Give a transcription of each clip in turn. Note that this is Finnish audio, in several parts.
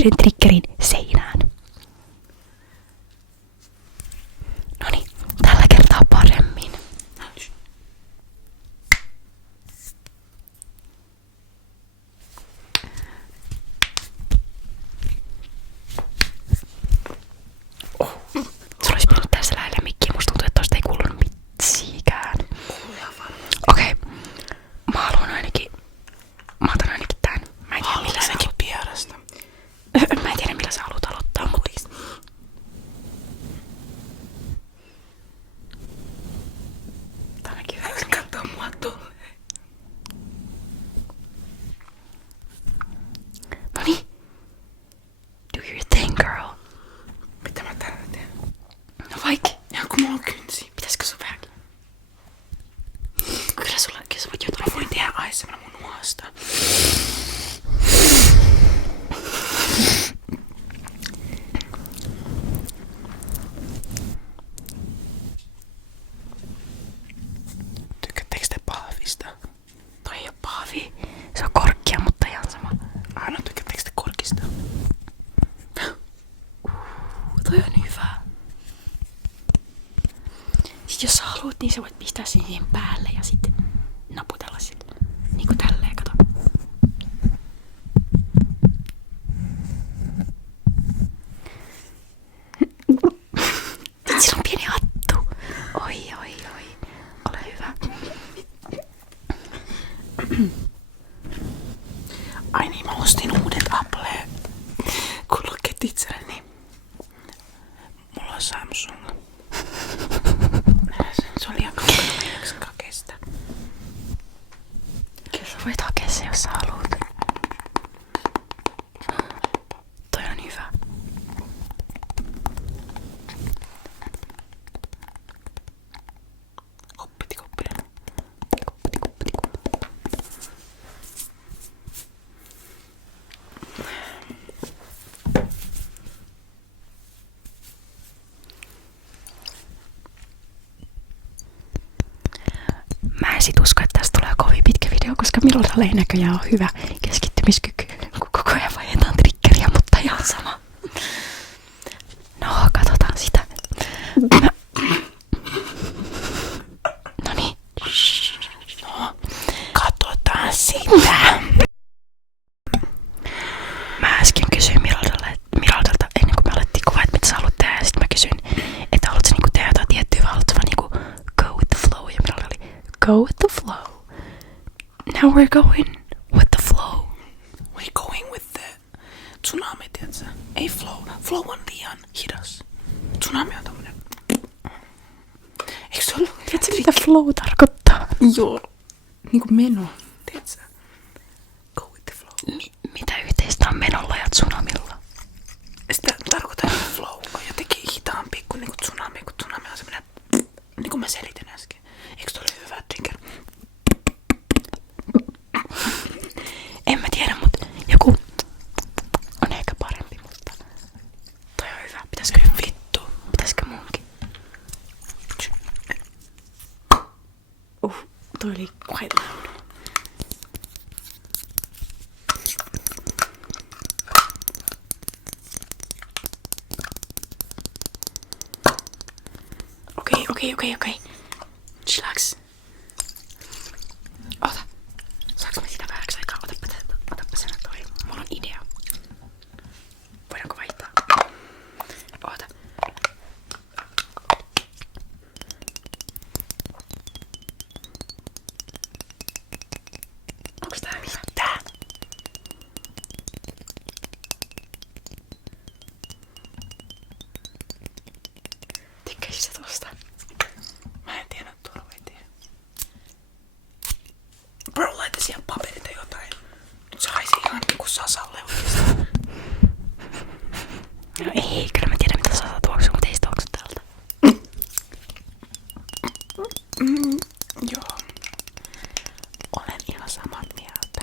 yhden triggerin seinään. Noniin, tällä kertaa paremmin. Sulla olisi pitänyt tässä lähellä mikkiä. Musta tuntuu, että tosta ei kuulunut mitsiikään. Okei. Mä haluan ainakin... Mä otan ainakin tän. Mä en tiedä millä sä haluat. Pierasta. Mä en tiedä millä sä haluat aloittaa, mutta... Tää onkin hyvä. Katso mua tolleen. Noniin. Do your thing, girl. Mitä mä täällä teen? No vaikka. Ja kun mulla on kynsi. Pitäisikö sun vähänkin? Kyllä sä voit jotain. Mä voin tehdä ASMR mun nuosta. Tykkäättekö te pahvista? Toi ei oo pahvi. Se on korkkia, mutta ihan sama. No tykkäättekö te korkista? Toi on hyvä. Sitten jos sä haluat, niin sä voit pistää sen siihen päälle ja sitten naputella sillä. Niinku tälleen, kato. Sillä on pieni hattu. Oi. Ole hyvä. Ai niin, mä ostin uudet Apple-kuulokkeet itselleni. Mulla on Samsung. Se on liian kaukana, ei jaksakaan kestää. Kyllä sä voit hakea se, jos sä haluut. Toi on hyvä. Koppiti. Mä en sit usko, että tästä tulee kovin pitkä video, koska Mirolla ei näköjään ole hyvä keskittymiskyky, kun koko ajan vaihdetaan triggeriä, mutta ihan sama. No, katsotaan sitä. Noniin. No, katsotaan sitä. Mä äsken kysyin Miraldalta ennen kuin me alettiin kuvaa, että mitä sä haluat tehdä. Ja sit mä kysyin, että haluatko niinku tehdä jotain tiettyä, vai haluatko vaan niinku go with the flow. Ja Miralda oli go with the flow. Now we're going with the flow. We're going with the tsunami, tiiätsä? Ei flow. Flow on liian hidas. Tsunami on tommonen... Eikö se ollut? Tiedätkö mitä flow tarkoittaa? Joo. Niinku meno, tiiätsä? Go with the flow. Mitä yhteistä on menolla ja tsunamilla? Sitä tarkoittaa, että flow on jotenkin hitaampi kuin niinku tsunami, kun tsunami on semmonen... Niin kuin mä selitin äsken. Eikö toi ole hyvä trigger? En mä tiedä, mutta joku on ehkä parempi, mutta toi on hyvä. Pitäisikö vittu? Pitäisikö munkin? Toi oli quite loud. Okei. Chillax. Ota. Saanko me sitä vähäksi aikaa? Otappa sen toi. Mulla on idea. Voidaanko vaihtaa? Ota. Onks tää hyvä? Tää. Tykkäisit sä tosta? Mä en tiedä, tuolla voi tehdä. Bro, laita siihen paperit ja jotain. Nyt se haisi ihan niinku Sasalle oikeastaan. No ei, kyllä mä tiedän mitä Sasa tuoksuu, mutta ei se tuoksu täältä. Joo. Olen ihan samaa mieltä.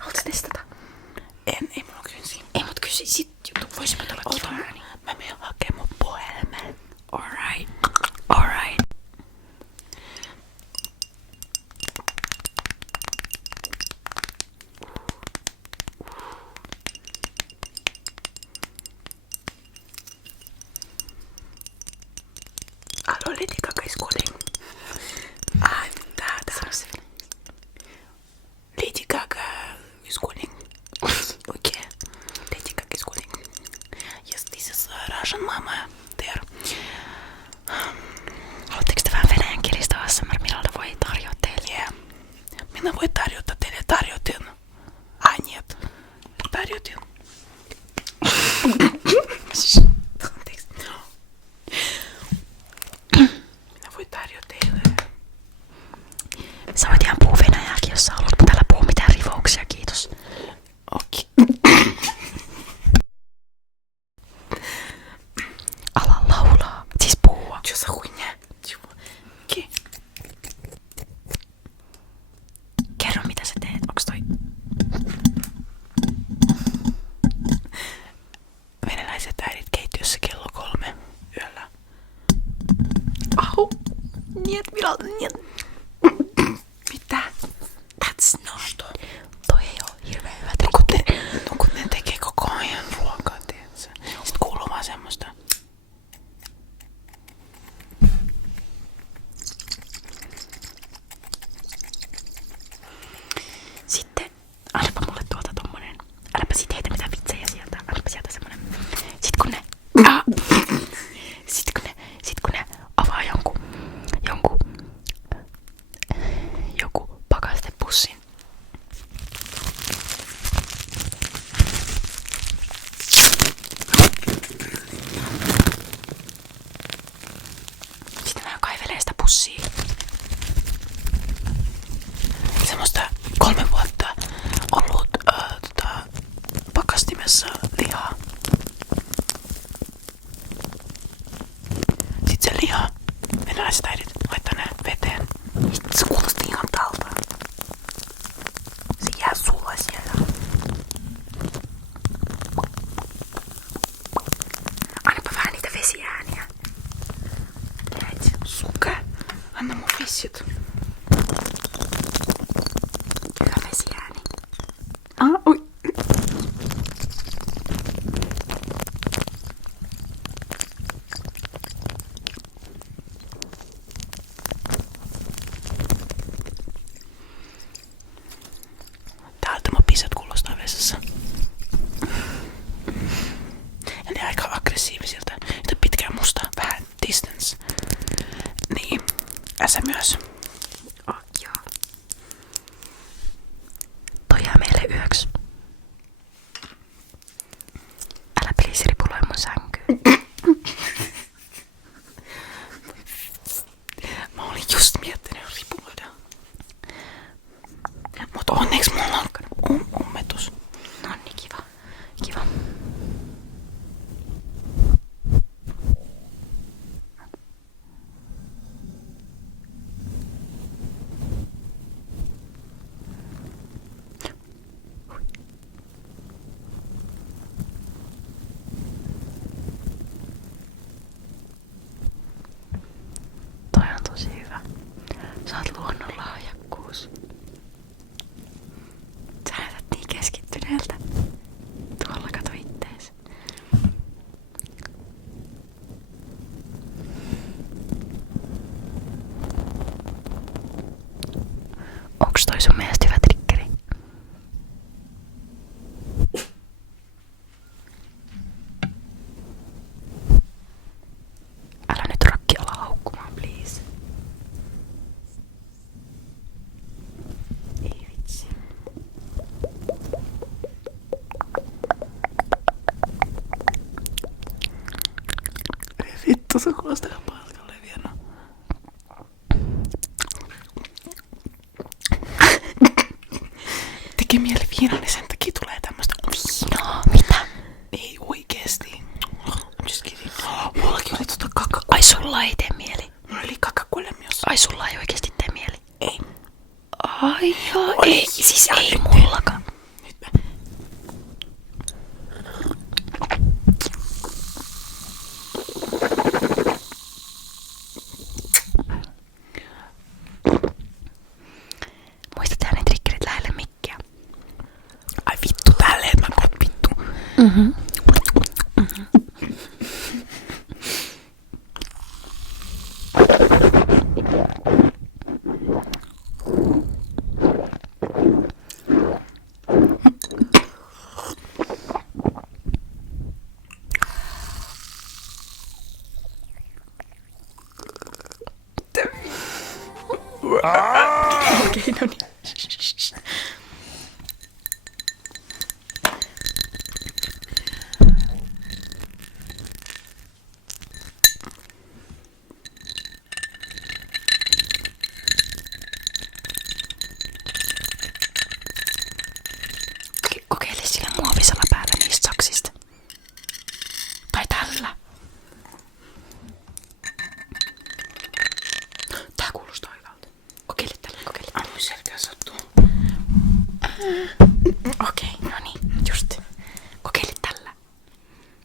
Haluatko testata? Ei mulla kynsi. Ei mut kysy sit juttu. Voisimme tulla kivaa. Mä menen hakemaan mun puhelimen. Alright. Lady Gaga is calling. Ah, tää. Lady Gaga is calling. Okay. Lady Gaga is calling. Yes, this is Russian mama there. Haluatteko te vähän venäjänkielistä ASMR, Miralda voi tarjota teille? Yeah. Minä voin tarjota teille. Tarjotin. Ai niet. Tarjotin. Anteeksi. Minä voin tarjota teille. Sä voit ihan puhua venäjääkin, jos sä haluat. Mutta älä puhu mitään rivouksia, kiitos. Okei. Ala laulaa. Siis puhua. Чё за хуйня? Чего? Окей. Kerro mitä sä teet. Onks toi... Venäläiset äidit keittiössä kello 3 yöllä. Au! Niet, Miralda, niet. Mitä? That's not. Toi ei oo hirveen hyvä trikkeri. No kun ne tekee koko ajan ruokaa, tiiätsä. Sit kuuluu vaan semmoista. Sitten annapa mulle tuolta tommonen. Äläpä sit heitä mitään vitsejä sieltä. Annapa sieltä semmonen. Sit kun ne avaa joku pakastepussin. Sitten mä kaivelee sitä pussia. Semmoista 3 vuotta ollut pakastimessa lihaa. Sitten se liha, venäläiset äidit laittaa ne veteen. Sitten se kuulosti ihan talta. Se jää sulla siellä. Annapa vähän niitä vesiääniä. Suka, anna mun fissit. Hyvä vesiääni. Oi. Täältä mun pisat kuulostaa vessassa. Ja ne aika aggressiivisilta. Nyt pitkään musta vähän distance. Niin, sä myös. Joo. Toi jää meille yöks. Älä please ripuloi mun sänkyyn. Mä olin just miettinyt ripuloida. Mut onneksi mulla on ummetus. Nonni, kiva. Kiva. Toi on tosi hyvä. Sä oot luonnonlahjakkuus. Sä näytät niin keskittyneeltä. Tuolla kato ittees. Onks toi sun mielestä hyvä triggeri? Älä nyt rakki ala haukkumaan, please. Ei vitsi. Vittu, se kuulostaa ihan palkalle vielä. Tekee mieli viinaa, niin sen takia tulee tämmöstä Viinaa? Mitä? Ei oikeesti. I'm just kidding. Mullakin oli kakka. Ai sulla ei tee mieli. Mulla oli kakkakuolemi jossain. Ai sulla ei oikeesti tee mieli. Ei. Ai joo, Oli. ei. Siis ei mullakaan. Nyt mä. Muista tehdä ne triggerit lähelle mikkiä. Ai vittu, tälleen mä koet vittu. Mhm. Okei, no niin. Kokeile sillä muovisella päällä niistä saksista. Tai tällä. Tää kuulostaa hyvältä. Kokeile tällä, kokeile tällä. Mun selkeä sattuu. Okei, no niin, just. Kokeile tällä,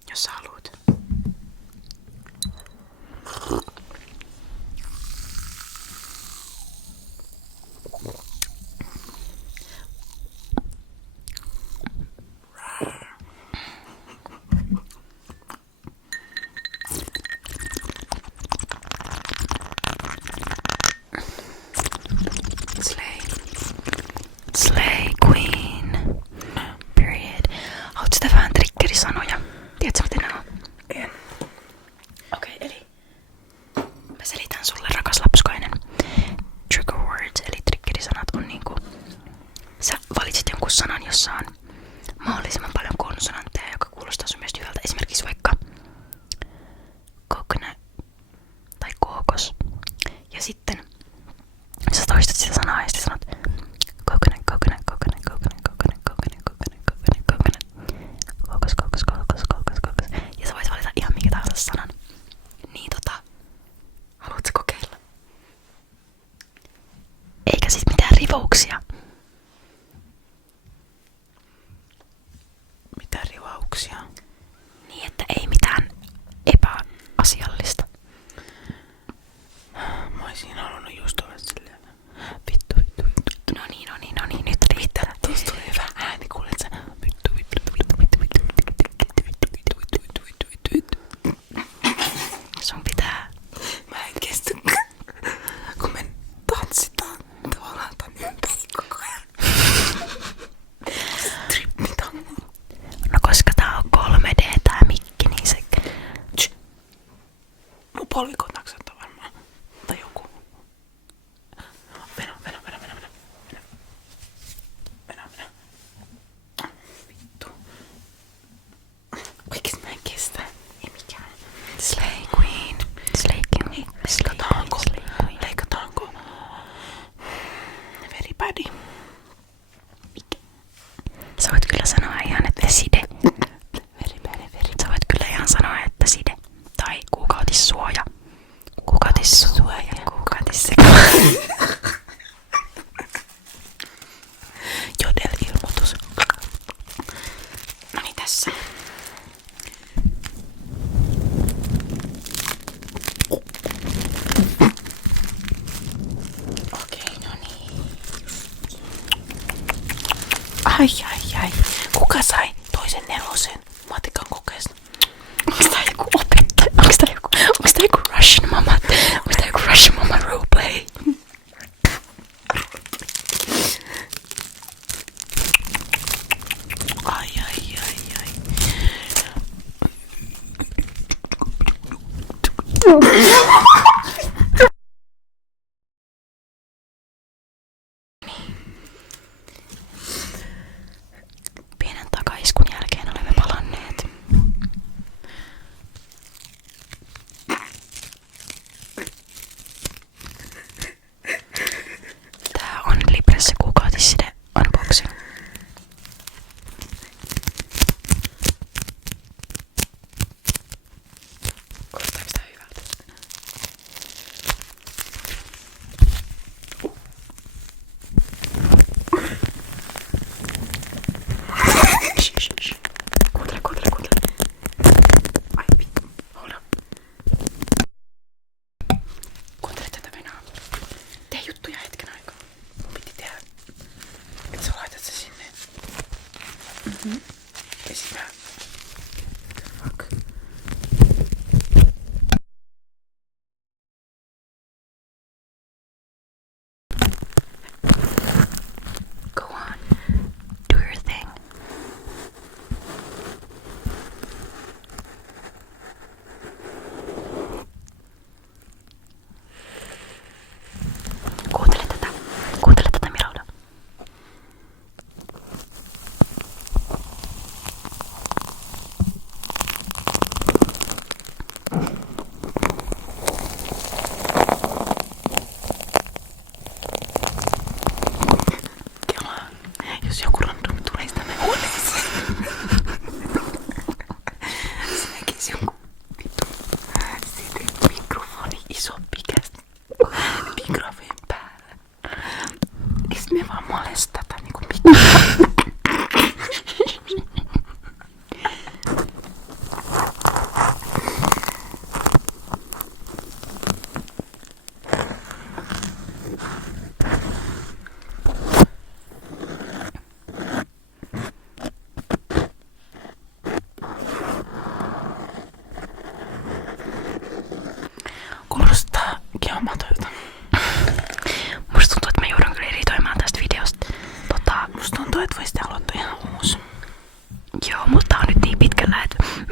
jos sä haluut. Slay Queen. Period. Haluatko sitä vähän triggerisanoja? Tiedätkö miten nämä on? En. Okei, eli mä selitän sulle, rakas lapskoinen. Trigger words, eli triggerisanat on niinku... Sä valitset jonkun sanan, jossa on mahdollisimman paljon konsonantteja, joka kuulostaa sun mielestä hyvältä. Esimerkiksi vaikka coconut tai kookos. Ja sitten sä toistat sitä sanaa ja sitten sanot coconut, coconut, coconut, coconut, coconut, coconut, coconut, coconut, coconut, kookos, kookos, kookos, kookos, kookos. Ja sä voit valita ihan mikä tahansa sanan. Niin haluatko kokeilla? Eikä sit mitään rivouksia. Mitä rivauksia? Niin, että ei mitään epäasiallista. Mä oisin halunnut just olla silleen. Vittu, vittu, vittu. No niin, nyt riittää. Tuosta tuli hyvä ääni, kuulet sä? Sun pitää. Mä en kestä, kun me tanssitaan tavallaan tän ympäri koko ajan. Trippitango. No koska tää on 3D tää mikki, niin se... Mun polvikontakset on varmaan. Tai joku. Venä. Oikeesti mä en kestä. Ei mikään. Slay Queen. Slay Queen. Leikataanko? Veripadi. Sä voit kyllä sanoa ihan, että side. Sä voit kyllä ihan sanoa, että side. Tai kuukautissuoja. Kuukautissuoja. Jodel-ilmoitus. Noniin tässä. Okei, no niin. Ai. Kuka sai toisen nelosen matikan kokeesta? Onks tää joku opettaja? Onks tää joku Russian mama? Onks tää joku Russian mama roleplay? Ai. Pienen takaiskun jälkeen olemme palanneet. Tää on Libresse kuukautisside unboxing. Kuulostaako tää hyvältä?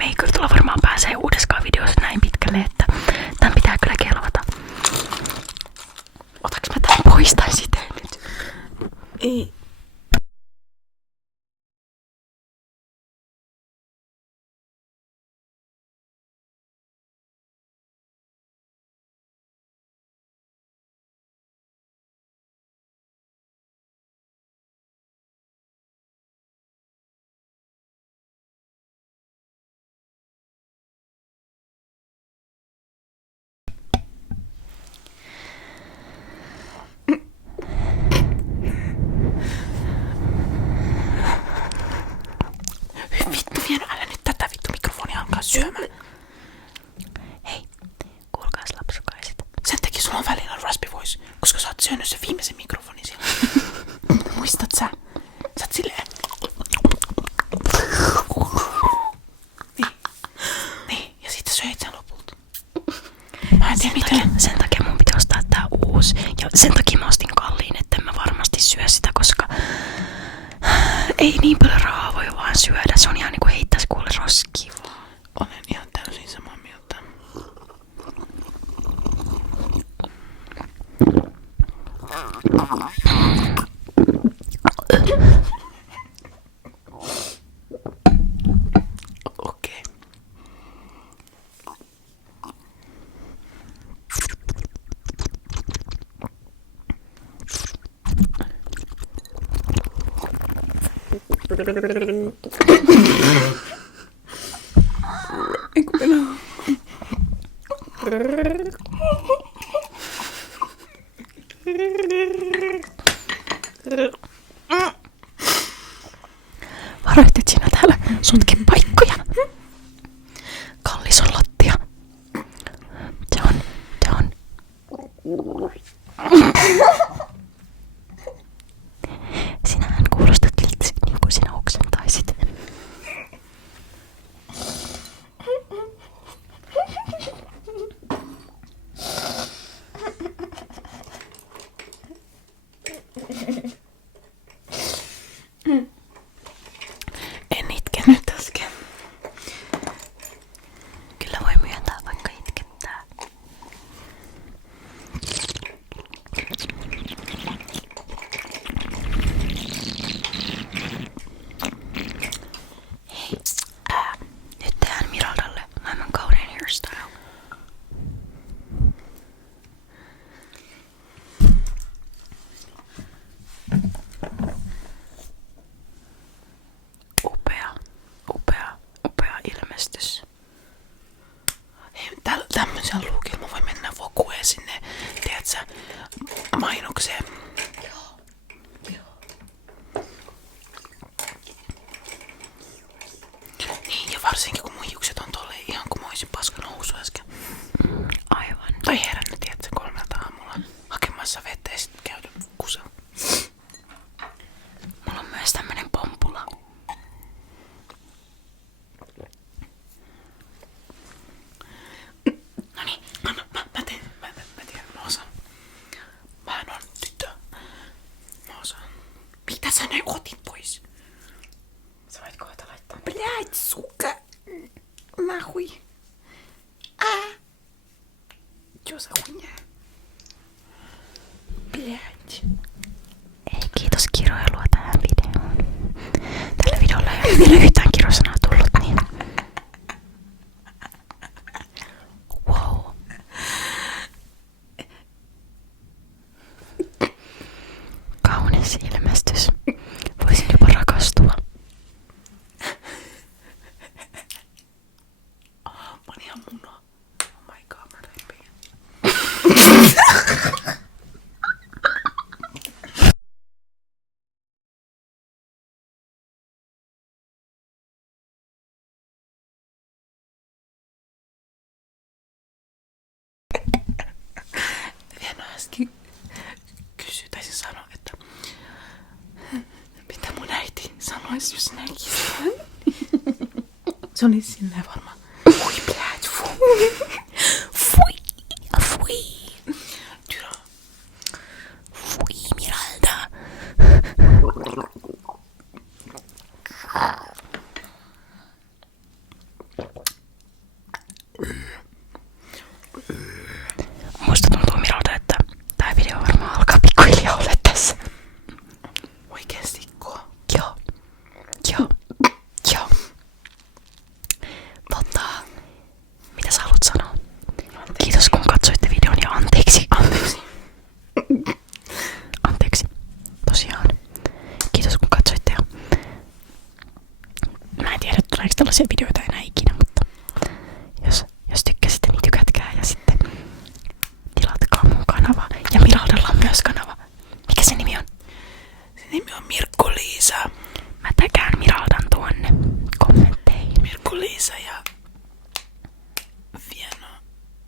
ei kyllä tulla varmaan pääsee uudeskaan videossa näin pitkälle, että tän pitää kyllä kelvata. Otaks mä tän pois tai siten nyt? Ei. Vittu, Vieno, älä nyt tätä vittu mikrofonia alkaa syömään. Hei, kuulkaas lapsukaiset. Sen takia sulla on välillä raspy voice, koska sä oot syönyt sen viimeisen mikrofonin siellä. Muistat sä? Sä oot silleen. Niin, ja sitten söit sen lopulta. Mä en tiedä miten. Sen takia mun piti ostaa tää uusi. Ja sen takia mä ostin kalliin, että en mä varmasti syö sitä, koska ei niin paljon rahaa voi vaan syödä. Se on ihan niinku heittäis kuule roskiin vaan. Olen ihan täysin samaa mieltä. Okei. Eiku minä. Varoitit sinä täällä sutkin paikkoja. Kallis on lattia. Se on. Sinähän kuulostat litsi, niin kuin sinä oksentaisit. En itkenyt äsken. Kyllä voi myöntää, vaikka itkettää. Hei, nyt tehdään Miraldalle maailman kaunein hairstyle. Upea ilmestys. Hei, tämmöisellä luukilla mä voin mennä Vokueen sinne, tiedätkö, mainokseen. Joo. Niin, ja varsinkin kun mun hiukset on tolleen ihan kuin mä oisin paskan housu äsken. Aivan. Tai herännyt, tiedätkö, 3 aamulla hakemassa vettä ja sit käydä kusella. Mulla on myös tämmönen pompula. Noniin, anna, mä tiedän, mä osaan. Mä on tyttö. Mä osaan. Mitä sä näin otit pois? Sä voit kohta laittaa. Блядь, сука. Нахуй. Чё за хуйня? Блядь. Ei kiitos kiroilua tähän videoon. Tällä videolla ei ole vielä yhtään kirosanaa tullut, niin... Wow. Kaunis ilmestys. Voisin jopa rakastua. Mä oon ihan muna. Oh my god, mä reipin. Vieno äsken kysyi, tai se sanoi, että mitä mun äiti sanoisi, jos näkisi sen. Se oli silleen varmaan. Fui, blядь, fui. Fui. Tyra. Fui, Miralda. Musta tuntuu Miralta, että tää video varmaan alkaa pikkuhiljaa olla tässä. Oikeestikko? Joo. Joo. Joo. Mitä sä haluat sanoa? Anteeksi. Kiitos kun katsoitte videon ja anteeksi. Anteeksi. Tosiaan. Kiitos kun katsoitte ja... Mä en tiedä tuleeko tällaisia videoita enää ikinä, mutta... Jos tykkäsitte, niin tykätkää ja sitten... Tilatkaa mun kanava. Ja Miraldalla on myös kanava. Mikä se nimi on? Se nimi on Mirkku-Liisa. Mä tägään Miraldan tuonne kommentteihin. Mirkku-Liisa ja Vieno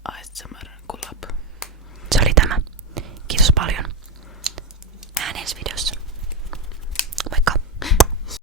ASMR Collab. Se oli tämä. Kiitos paljon.